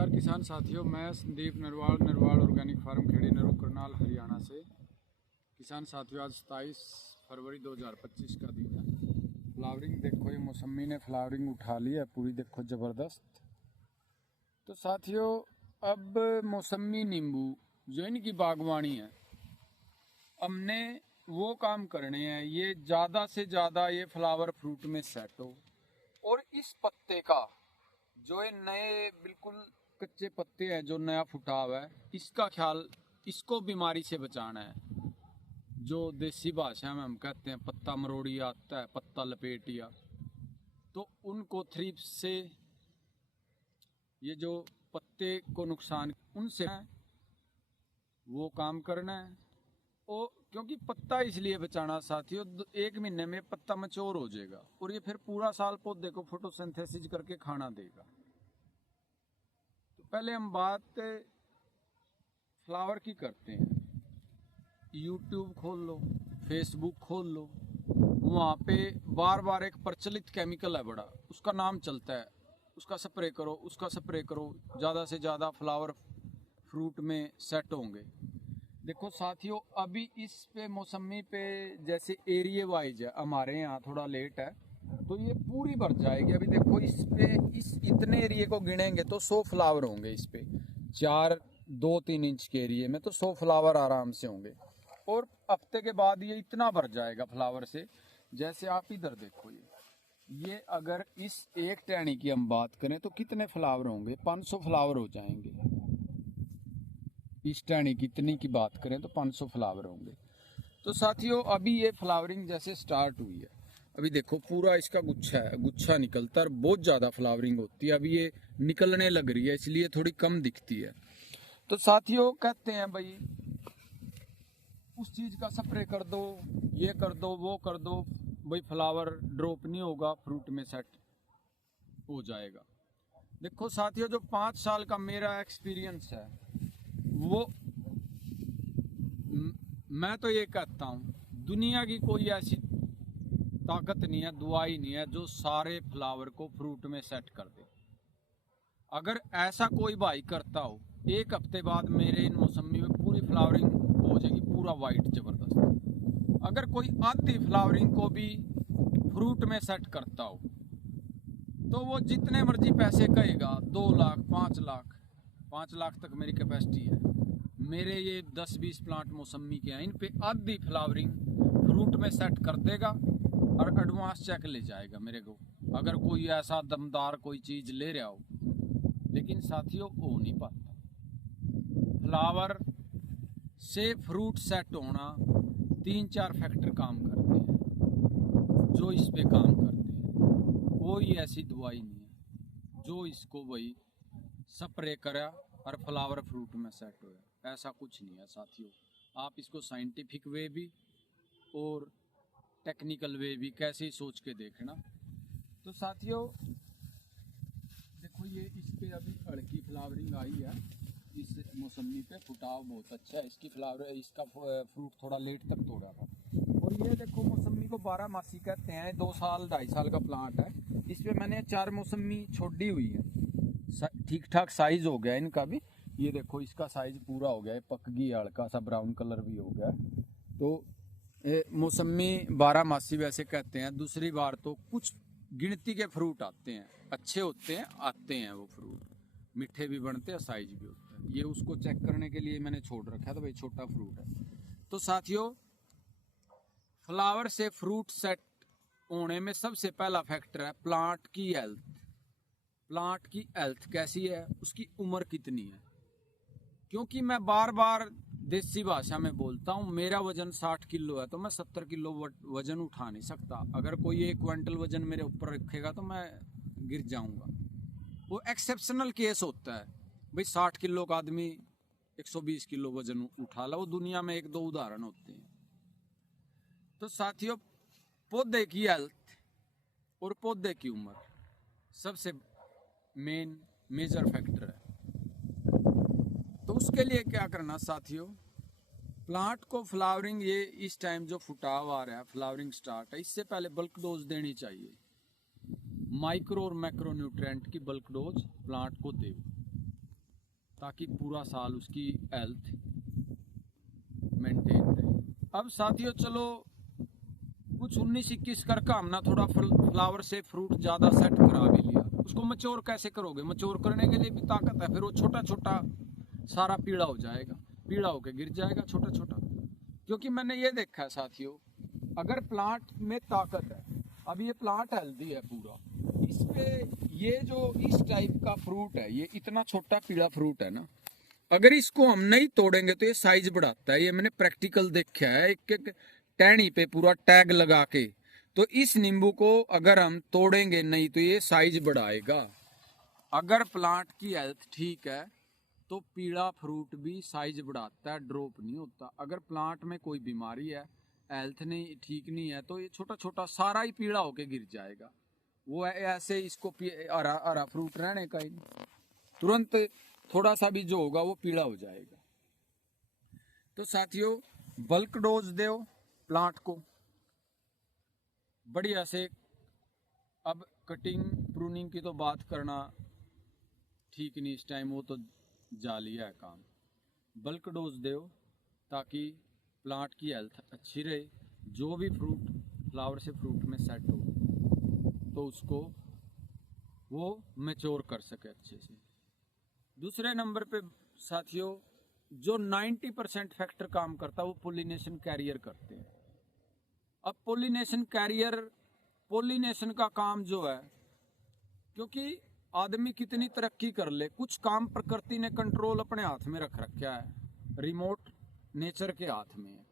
नमस्कार किसान साथियों, मैं संदीप नरवाल ऑर्गेनिक फार्म खेड़ी नरू करनाल हरियाणा से। किसान साथियों, आज 27 फरवरी 2025 का दिन है। फ्लावरिंग देखो, ये मौसमी ने फ्लावरिंग उठा ली है पूरी, देखो ज़बरदस्त। तो साथियों, अब मौसमी नींबू जो इनकी बागवानी है, हमने वो काम करने हैं ये ज़्यादा से ज़्यादा ये फ्लावर फ्रूट में सेट हो। और इस पत्ते का जो ये नए बिल्कुल कच्चे पत्ते हैं जो नया फुटा हुआ है, इसका ख्याल, इसको बीमारी से बचाना है। जो देसी भाषा में हम कहते हैं पत्ता मरोड़ी आता है, पत्ता लपेटिया, तो उनको थ्रिप्स से, ये जो पत्ते को नुकसान उनसे वो काम करना है। और क्योंकि पत्ता इसलिए बचाना साथियों, 1 महीने में पत्ता मैच्योर हो जाएगा और ये फिर पूरा साल पौधे को फोटोसिंथेसिस करके खाना देगा। तो पहले हम बात फ्लावर की करते हैं। यूट्यूब खोल लो, फेसबुक खोल लो, वहाँ पे बार बार एक प्रचलित केमिकल है बड़ा, उसका नाम चलता है, उसका स्प्रे करो, उसका स्प्रे करो, ज़्यादा से ज़्यादा फ्लावर फ्रूट में सेट होंगे। देखो साथियों, अभी इस पे मौसमी पे जैसे एरिया वाइज है, हमारे यहाँ थोड़ा लेट है तो ये पूरी भर जाएगी। अभी देखो इस पे, इस इतने एरिया को गिनेंगे तो 100 फ्लावर होंगे इस पे, 2-3 इंच के एरिया में तो 100 फ्लावर आराम से होंगे। और हफ्ते के बाद ये इतना भर जाएगा फ्लावर से। जैसे आप इधर देखो, ये अगर इस एक टहनी की हम बात करें तो कितने फ्लावर होंगे, 500 फ्लावर हो जाएंगे। इस टहनी कितनी की बात करें तो 500 फ्लावर होंगे। तो साथियों, अभी ये फ्लावरिंग जैसे स्टार्ट हुई है, अभी देखो पूरा इसका गुच्छा है, गुच्छा निकलता है, बहुत ज़्यादा फ्लावरिंग होती है। अभी ये निकलने लग रही है, इसलिए थोड़ी कम दिखती है। तो साथियों कहते हैं भाई, उस चीज़ का स्प्रे कर दो, ये कर दो, वो कर दो, भाई फ्लावर ड्रॉप नहीं होगा, फ्रूट में सेट हो जाएगा। देखो साथियों, जो 5 साल का मेरा एक्सपीरियंस है वो, मैं तो ये कहता हूँ, दुनिया की कोई ऐसी ताकत नहीं है, दवाई नहीं है जो सारे फ्लावर को फ्रूट में सेट कर दे। अगर ऐसा कोई भाई करता हो, 1 हफ्ते बाद मेरे इन मौसमी में पूरी फ्लावरिंग हो जाएगी, पूरा वाइट जबरदस्त। अगर कोई आधी फ्लावरिंग को भी फ्रूट में सेट करता हो तो वो जितने मर्जी पैसे कहेगा, 2 लाख 5 लाख तक मेरी कैपेसिटी है। मेरे ये 10-20 प्लांट मौसमी के हैं, इन पे आधी फ्लावरिंग फ्रूट में सेट कर देगा और एडवांस चेक ले जाएगा मेरे को, अगर कोई ऐसा दमदार कोई चीज़ ले रहा हो। लेकिन साथियों, हो नहीं पाता। फ्लावर से फ्रूट सेट होना 3-4 फैक्टर काम करते हैं जो इस पे काम करते हैं। कोई ऐसी दवाई नहीं है जो इसको वही स्प्रे करा और फ्लावर फ्रूट में सेट होया, ऐसा कुछ नहीं है साथियों। आप इसको साइंटिफिक वे भी और टेक्निकल वे भी कैसे ही सोच के देखना। तो साथियों देखो, ये इस पे अभी हल्की फ्लावरिंग आई है, इस मौसमी पे फुटाव बहुत अच्छा है, इसकी फ्लावर, इसका फ्रूट थोड़ा लेट तक तोड़ा था। और ये देखो, मौसमी को 12 मासी कहते हैं, 2 साल 2.5 साल का प्लांट है। इस पे मैंने 4 मौसमी छोड़ी हुई है, ठीक ठाक साइज हो गया इनका भी। ये देखो, इसका साइज पूरा हो गया है, पक गई, हल्का सा ब्राउन कलर भी हो गया। तो मौसमी 12 मासी वैसे कहते हैं। दूसरी बार तो कुछ गिनती के फ्रूट आते हैं, अच्छे होते हैं, आते हैं वो फ्रूट, मीठे भी बनते हैं, साइज भी होता है। ये उसको चेक करने के लिए मैंने छोड़ रखा था, भाई छोटा फ्रूट है। तो साथियों, फ्लावर से फ्रूट सेट होने में सबसे पहला फैक्टर है प्लांट की हेल्थ। प्लांट की हेल्थ कैसी है, उसकी उम्र कितनी है। क्योंकि मैं बार बार देसी भाषा में बोलता हूँ, मेरा वजन 60 किलो है तो मैं 70 किलो वजन उठा नहीं सकता। अगर कोई 1 क्विंटल वजन मेरे ऊपर रखेगा तो मैं गिर जाऊंगा। वो एक्सेप्शनल केस होता है भाई, 60 किलो का आदमी 120 किलो वजन उठा ला, वो दुनिया में 1-2 उदाहरण होते हैं। तो साथियों, पौधे की हेल्थ और पौधे की उम्र सबसे मेजर फैक्टर है। तो उसके लिए क्या करना साथियों, प्लांट को फ्लावरिंग, ये इस टाइम जो फुटाव आ रहा है, फ्लावरिंग स्टार्ट है, इससे पहले बल्क डोज देनी चाहिए। माइक्रो और मैक्रो न्यूट्रिएंट की बल्क डोज प्लांट को दे। ताकि पूरा साल उसकी हेल्थ मेंटेन रहे। अब साथियों चलो कुछ 19-21 करके हमने थोड़ा फ्लावर से फ्रूट ज़्यादा सेट करा भी लिया, उसको मच्योर कैसे करोगे? मच्योर करने के लिए भी ताकत है, फिर वो छोटा छोटा सारा पीला हो जाएगा, पीला होके गिर जाएगा छोटा छोटा। क्योंकि मैंने ये देखा है साथियों, अगर प्लांट में ताकत है, अब ये प्लांट हेल्दी है पूरा, इस पे ये जो इस टाइप का फ्रूट है, ये इतना छोटा पीला फ्रूट है ना, अगर इसको हम नहीं तोड़ेंगे तो ये साइज बढ़ाता है। ये मैंने प्रैक्टिकल देखा है, एक एक टहनी पे पूरा टैग लगा के। तो इस नींबू को अगर हम तोड़ेंगे नहीं तो ये साइज बढ़ाएगा। अगर प्लांट की हेल्थ ठीक है तो पीला फ्रूट भी साइज बढ़ाता है, ड्रॉप नहीं होता। अगर प्लांट में कोई बीमारी है, हेल्थ नहीं ठीक नहीं है, तो ये छोटा छोटा सारा ही पीला होके गिर जाएगा। वो ऐसे इसको हरा हरा फ्रूट रहने का ही नहीं, तुरंत थोड़ा सा भी जो होगा वो पीला हो जाएगा। तो साथियों बल्क डोज दो प्लांट को बढ़िया से। अब कटिंग प्रूनिंग की तो बात करना ठीक नहीं इस टाइम, वो तो जाली है काम। बल्क डोज दो ताकि प्लांट की हेल्थ अच्छी रहे, जो भी फ्रूट फ्लावर से फ्रूट में सेट हो तो उसको वो मैच्योर कर सके अच्छे से। दूसरे नंबर पे साथियों जो 90% फैक्टर काम करता है वो पोलिनेशन कैरियर करते हैं। अब पोलिनेशन कैरियर, पोलिनेशन का काम जो है, क्योंकि आदमी कितनी तरक्की कर ले, कुछ काम प्रकृति ने कंट्रोल अपने हाथ में रख रखा है, रिमोट नेचर के हाथ में है।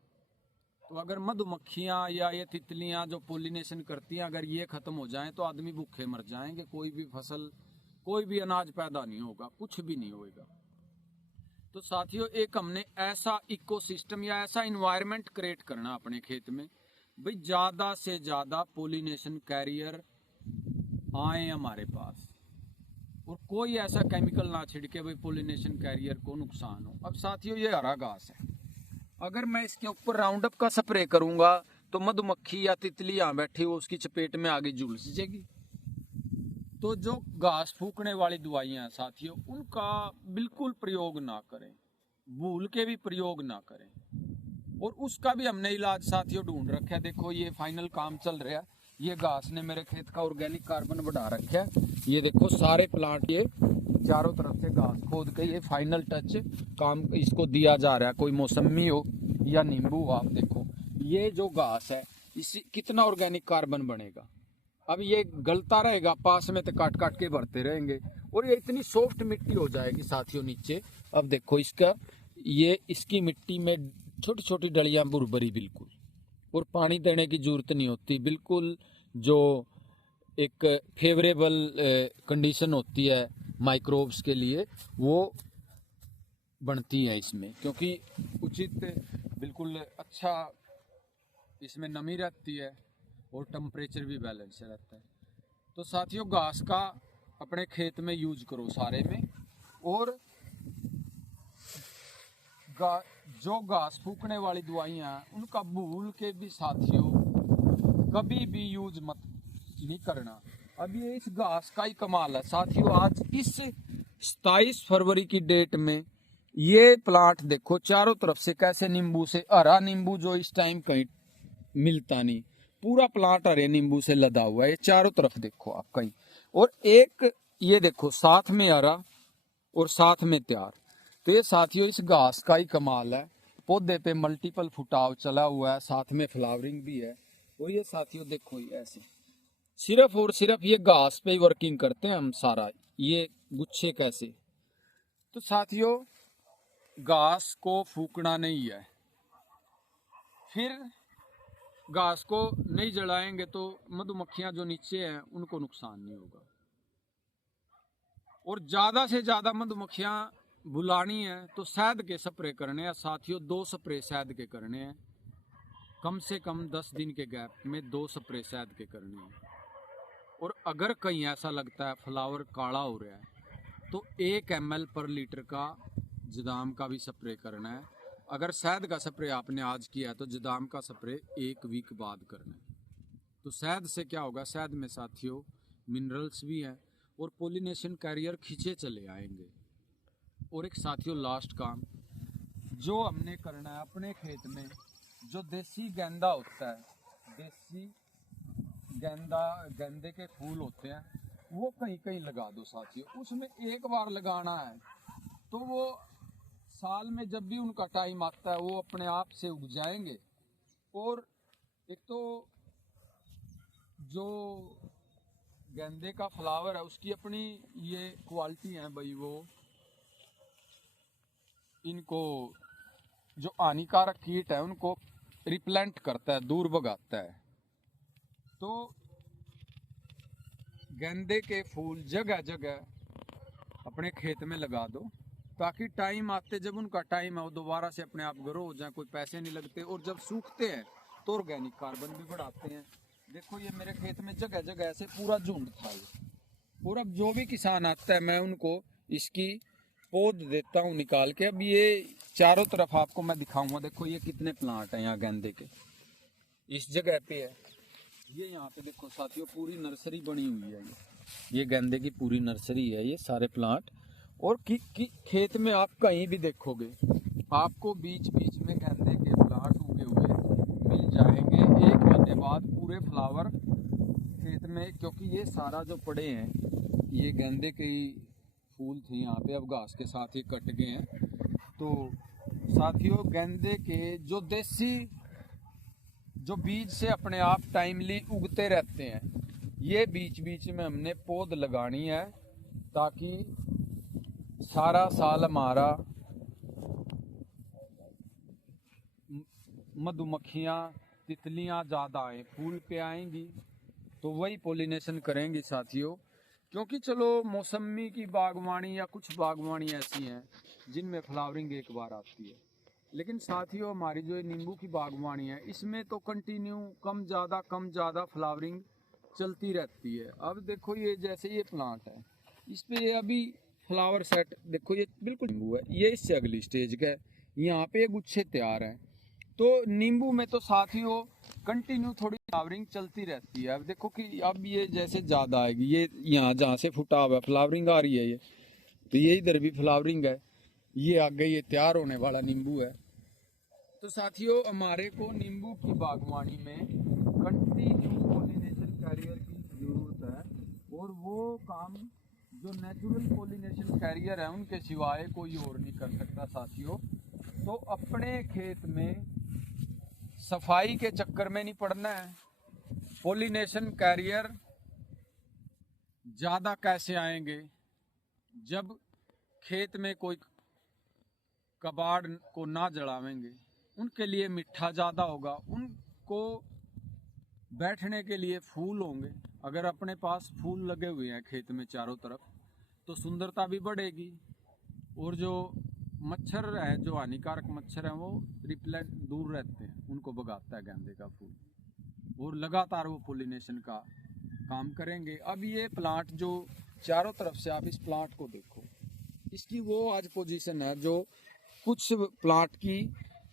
तो अगर मधुमक्खियां या ये तितलियां जो पोलिनेशन करती हैं, अगर ये खत्म हो जाएं तो आदमी भूखे मर जाएंगे, कोई भी फसल, कोई भी अनाज पैदा नहीं होगा, कुछ भी नहीं होगा। तो साथियों एक हमने ऐसा इकोसिस्टम या ऐसा इन्वायरमेंट क्रिएट करना अपने खेत में, भाई ज्यादा से ज्यादा पोलिनेशन कैरियर आए हमारे पास, और कोई ऐसा केमिकल ना छिड़के भाई पोलिनेशन कैरियर को नुकसान हो। अब साथियों ये हरा घास है, अगर मैं इसके ऊपर राउंड अप का स्प्रे करूंगा तो मधुमक्खी या तितली यहाँ बैठी हो उसकी चपेट में आगे झुलस जाएगी। तो जो घास फूकने वाली दवाइयां हैं साथियों, उनका बिल्कुल प्रयोग ना करें, भूल के भी प्रयोग ना करें। और उसका भी हमने इलाज साथियों ढूंढ रखा है। देखो ये फाइनल काम चल रहा है, ये घास ने मेरे खेत का ऑर्गेनिक कार्बन बढ़ा रखा है। ये देखो सारे प्लांट ये चारों तरफ से घास खोद के ये फाइनल टच काम इसको दिया जा रहा है। कोई मौसमी हो या नींबू हो, आप देखो ये जो घास है इसी कितना ऑर्गेनिक कार्बन बनेगा। अब ये गलता रहेगा, पास में तो काट काट के भरते रहेंगे और ये इतनी सॉफ्ट मिट्टी हो जाएगी साथियों नीचे। अब देखो इसका ये इसकी मिट्टी में छोटी छोटी डलियां बुरबरी बिल्कुल, और पानी देने की जरूरत नहीं होती, बिल्कुल जो एक फेवरेबल कंडीशन होती है माइक्रोब्स के लिए वो बनती है इसमें, क्योंकि उचित बिल्कुल अच्छा इसमें नमी रहती है और टेम्परेचर भी बैलेंस रहता है। तो साथियों घास का अपने खेत में यूज करो सारे में, और जो घास फूकने वाली दवाइयाँ उनका भूल के भी साथियों कभी भी यूज मत नहीं करना। अब ये इस घास का ही कमाल है साथियों, आज इस 27 फरवरी की डेट में ये प्लांट देखो चारों तरफ से कैसे नींबू से, हरा नींबू जो इस टाइम कहीं मिलता नहीं, पूरा प्लांट हरे नींबू से लदा हुआ है, ये चारों तरफ देखो आप कहीं। और एक ये देखो साथ में हरा और साथ में तैयार। तो ये साथियों इस घास का ही कमाल है, पौधे पे मल्टीपल फुटाव चला हुआ है, साथ में फ्लावरिंग भी है। और ये साथियों देखो ये ऐसे सिर्फ और सिर्फ ये घास पे ही वर्किंग करते हैं हम सारा, ये गुच्छे कैसे। तो साथियों घास को फूकना नहीं है, फिर घास को नहीं जलाएंगे तो मधुमक्खियां जो नीचे हैं उनको नुकसान नहीं होगा। और ज्यादा से ज्यादा मधुमक्खियां बुलानी है तो शहद के स्प्रे करने हैं साथियों, 2 स्प्रे शहद के करने हैं, कम से कम 10 दिन के गैप में 2 स्प्रे शहद के करने हैं। और अगर कहीं ऐसा लगता है फ्लावर काला हो रहा है तो 1 ml पर लीटर का जदाम का भी स्प्रे करना है। अगर शहद का स्प्रे आपने आज किया तो जदाम का स्प्रे 1 वीक बाद करना है। तो शहद से क्या होगा, शहद में साथियों मिनरल्स भी हैं और पोलिनेशन कैरियर खींचे चले आएंगे। और एक साथियों लास्ट काम जो हमने करना है अपने खेत में, जो देसी गेंदा होता है, देसी गेंदे के फूल होते हैं, वो कहीं कहीं लगा दो साथियों। उसमें एक बार लगाना है तो वो साल में जब भी उनका टाइम आता है वो अपने आप से उग जाएंगे। और एक तो जो गेंदे का फ्लावर है उसकी अपनी ये क्वालिटी है भाई, वो इनको जो हानिकारक कीट है उनको रिपेलेंट करता है, दूर भगाता है। तो गेंदे के फूल जगह जगह अपने खेत में लगा दो, ताकि टाइम आते जब उनका टाइम है वो दोबारा से अपने आप ग्रो हो जाए, कोई पैसे नहीं लगते। और जब सूखते हैं तो ऑर्गेनिक कार्बन भी बढ़ाते हैं। देखो ये मेरे खेत में जगह जगह ऐसे पूरा झुंड था ये। और अब जो भी किसान आता है मैं उनको इसकी पौध देता हूँ निकाल के। अब ये चारों तरफ आपको मैं दिखाऊंगा, देखो ये कितने प्लांट हैं यहाँ गेंदे के, इस जगह पे है ये। यहाँ पे देखो साथियों पूरी नर्सरी बनी हुई है, ये गेंदे की पूरी नर्सरी है, ये सारे प्लांट। और खेत में आप कहीं भी देखोगे आपको बीच बीच में गेंदे के प्लांट उगे हुए मिल जाएंगे। एक महीने बाद पूरे फ्लावर खेत में, क्योंकि ये सारा जो पड़े हैं ये गेंदे के ही फूल थे यहाँ पे, अब घास के साथ ही कट गए हैं। तो साथियों गेंदे के जो देसी जो बीज से अपने आप टाइमली उगते रहते हैं, ये बीच बीच में हमने पौध लगानी है, ताकि सारा साल हमारा मधुमक्खियाँ तितलियाँ ज़्यादा आए, फूल पे आएंगी तो वही पोलिनेशन करेंगी साथियों। क्योंकि चलो मौसमी की बागवानी या कुछ बागवानी ऐसी हैं जिनमें फ्लावरिंग एक बार आती है, लेकिन साथियों हमारी जो नींबू की बागवानी है इसमें तो कंटिन्यू कम ज़्यादा फ्लावरिंग चलती रहती है। अब देखो ये जैसे ये प्लांट है इस पे ये अभी फ्लावर सेट देखो, ये बिल्कुल नींबू है, ये इससे अगली स्टेज का है, यहाँ पे गुच्छे तैयार हैं। तो नींबू में तो साथियों कंटिन्यू थोड़ी फ्लावरिंग चलती रहती है। अब देखो कि अब ये जैसे ज़्यादा आएगी, ये यहाँ जहाँ से फुटा हुआ फ्लावरिंग आ रही है, ये तो ये इधर भी फ्लावरिंग है, ये आगे ये तैयार होने वाला नींबू है। तो साथियों हमारे को नींबू की बागवानी में कंटिन्यू पॉलिनेशन कैरियर की जरूरत है। और वो काम जो नेचुरल पॉलिनेशन कैरियर है उनके सिवाय कोई और नहीं कर सकता साथियों। तो अपने खेत में सफाई के चक्कर में नहीं पड़ना है। पॉलिनेशन कैरियर ज़्यादा कैसे आएंगे, जब खेत में कोई कबाड़ को ना जलावेंगे, उनके लिए मिट्ठा ज़्यादा होगा, उनको बैठने के लिए फूल होंगे। अगर अपने पास फूल लगे हुए हैं खेत में चारों तरफ तो सुंदरता भी बढ़ेगी। और जो मच्छर है, जो हानिकारक मच्छर हैं, वो रिपेलेंट दूर रहते हैं, उनको भगाता है गेंदे का फूल। और लगातार वो पोलिनेशन का काम करेंगे। अब ये प्लांट जो चारों तरफ से आप इस प्लांट को देखो, इसकी वो आज पोजीशन है जो कुछ प्लांट की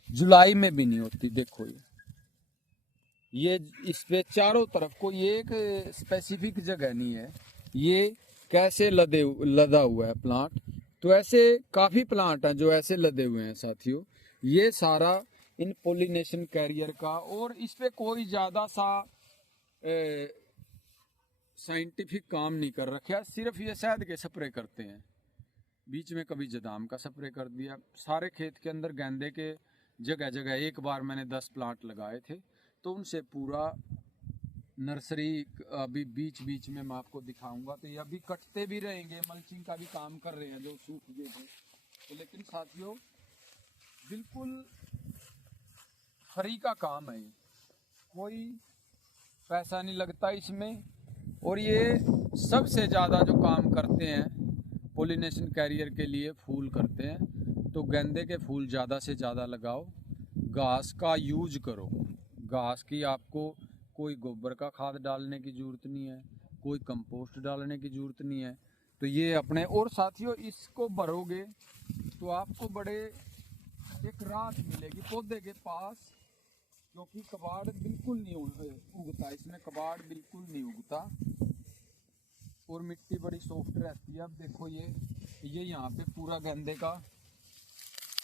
जुलाई में भी नहीं होती। देखो ये इस पे चारों तरफ कोई एक स्पेसिफिक जगह नहीं है, ये कैसे लदा हुआ है प्लांट। तो ऐसे काफ़ी प्लांट हैं जो ऐसे लदे हुए हैं साथियों। ये सारा इन पोलिनेशन कैरियर का, और इस पे कोई ज़्यादा सा साइंटिफिक काम नहीं कर रखा, सिर्फ ये शहद के स्प्रे करते हैं। बीच में कभी जदाम का स्प्रे कर दिया। सारे खेत के अंदर गेंदे के जगह जगह एक बार मैंने 10 प्लांट लगाए थे, तो उनसे पूरा नर्सरी अभी बीच बीच में मैं आपको दिखाऊंगा। तो ये अभी कटते भी रहेंगे, मल्चिंग का भी काम कर रहे हैं जो सूख गए थे। तो लेकिन साथियों बिल्कुल फ्री का काम है, कोई पैसा नहीं लगता इसमें। और ये सबसे ज़्यादा जो काम करते हैं पोलिनेशन कैरियर के लिए फूल करते हैं। तो गेंदे के फूल ज़्यादा से ज़्यादा लगाओ, घास का यूज करो। घास की आपको कोई गोबर का खाद डालने की ज़रूरत नहीं है, कोई कंपोस्ट डालने की ज़रूरत नहीं है। तो ये अपने, और साथियों इसको भरोगे तो आपको बड़े एक राहत मिलेगी पौधे के पास, क्योंकि कबाड़ बिल्कुल नहीं उगता इसमें, कबाड़ बिल्कुल नहीं उगता। और मिट्टी बड़ी सॉफ्ट रहती है। अब देखो ये ये यहाँ पे पूरा गेंदे का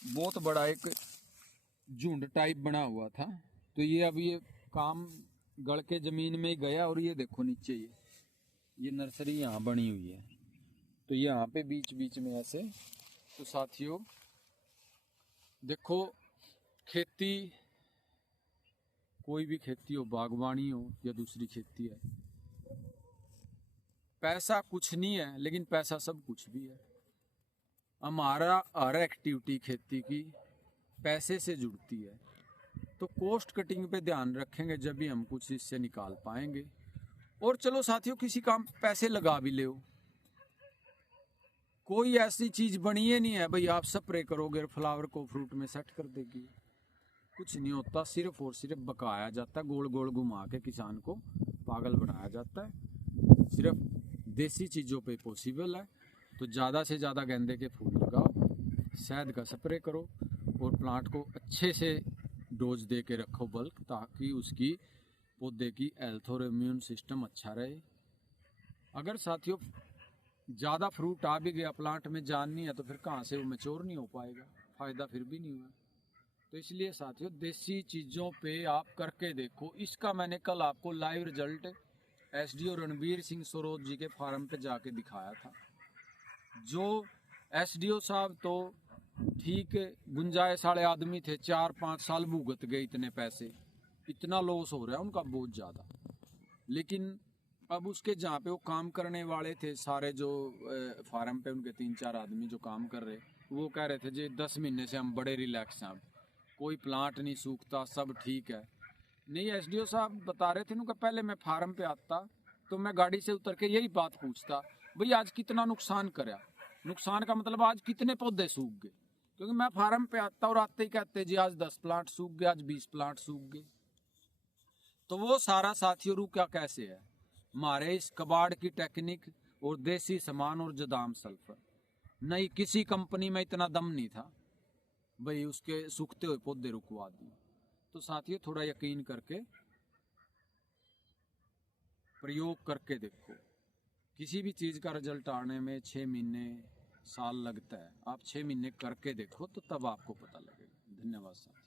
बहुत बड़ा एक झुंड टाइप बना हुआ था, तो ये अब ये काम गड़ के जमीन में ही गया। और ये देखो नीचे ये नर्सरी यहाँ बनी हुई है, तो यहाँ पे बीच बीच में ऐसे। तो साथियों देखो, खेती, कोई भी खेती हो, बागवानी हो या दूसरी खेती है, पैसा कुछ नहीं है लेकिन पैसा सब कुछ भी है। हमारा हर एक्टिविटी खेती की पैसे से जुड़ती है, तो कॉस्ट कटिंग पे ध्यान रखेंगे जब भी हम कुछ इससे निकाल पाएंगे। और चलो साथियों, किसी काम पैसे लगा भी ले, कोई ऐसी चीज बनी ही नहीं है भाई आप स्प्रे करोगे फ्लावर को फ्रूट में सेट कर देगी, कुछ नहीं होता। सिर्फ और सिर्फ बकाया जाता है, गोल गोल घुमा के किसान को पागल बनाया जाता है। सिर्फ देसी चीज़ों पे पॉसिबल है। तो ज़्यादा से ज़्यादा गेंदे के फूल लगाओ, शहद का स्प्रे करो और प्लांट को अच्छे से डोज दे के रखो बल्क, ताकि उसकी पौधे की हेल्थ और इम्यून सिस्टम अच्छा रहे। अगर साथियों ज़्यादा फ्रूट आ भी गया, प्लांट में जान नहीं है, तो फिर कहाँ से वो मैच्योर नहीं हो पाएगा, फ़ायदा फिर भी नहीं हुआ। तो इसलिए साथियों देसी चीज़ों पे आप करके देखो। इसका मैंने कल आपको live result SDO Ranbir Singh Saroj ji के फार्म पे जाके दिखाया था। जो एसडीओ साहब तो ठीक गुंजाइश वाले आदमी थे, 4-5 साल भुगत गए, इतने पैसे, इतना लॉस हो रहा है उनका बहुत ज़्यादा। लेकिन अब उसके जहाँ पे वो काम करने वाले थे सारे, जो फार्म पे उनके 3-4 आदमी जो काम कर रहे, वो कह रहे थे जी 10 महीने से हम बड़े रिलैक्स हैं, कोई प्लांट नहीं सूखता, सब ठीक है। नहीं, एसडीओ साहब बता रहे थे उनका, पहले मैं फार्म पे आता तो मैं गाड़ी से उतर के यही बात पूछता, भाई आज कितना नुकसान करा, नुकसान का मतलब आज कितने पौधे सूख गए, क्योंकि मैं फार्म पे आता और आते ही कहते जी आज 10 प्लांट सूख गए, आज 20 प्लांट सूख गए। तो वो सारा साथियों रुका कैसे है, हमारे इस कबाड़ की टेक्निक और देसी सामान और जदाम सल्फर। नहीं, किसी कंपनी में इतना दम नहीं था भाई उसके सूखते हुए पौधे रुकवा दिए। तो साथियों थोड़ा यकीन करके प्रयोग करके देखो, किसी भी चीज़ का रिजल्ट आने में 6 महीने साल लगता है, आप 6 महीने करके देखो तो तब आपको पता लगेगा। धन्यवाद साहब।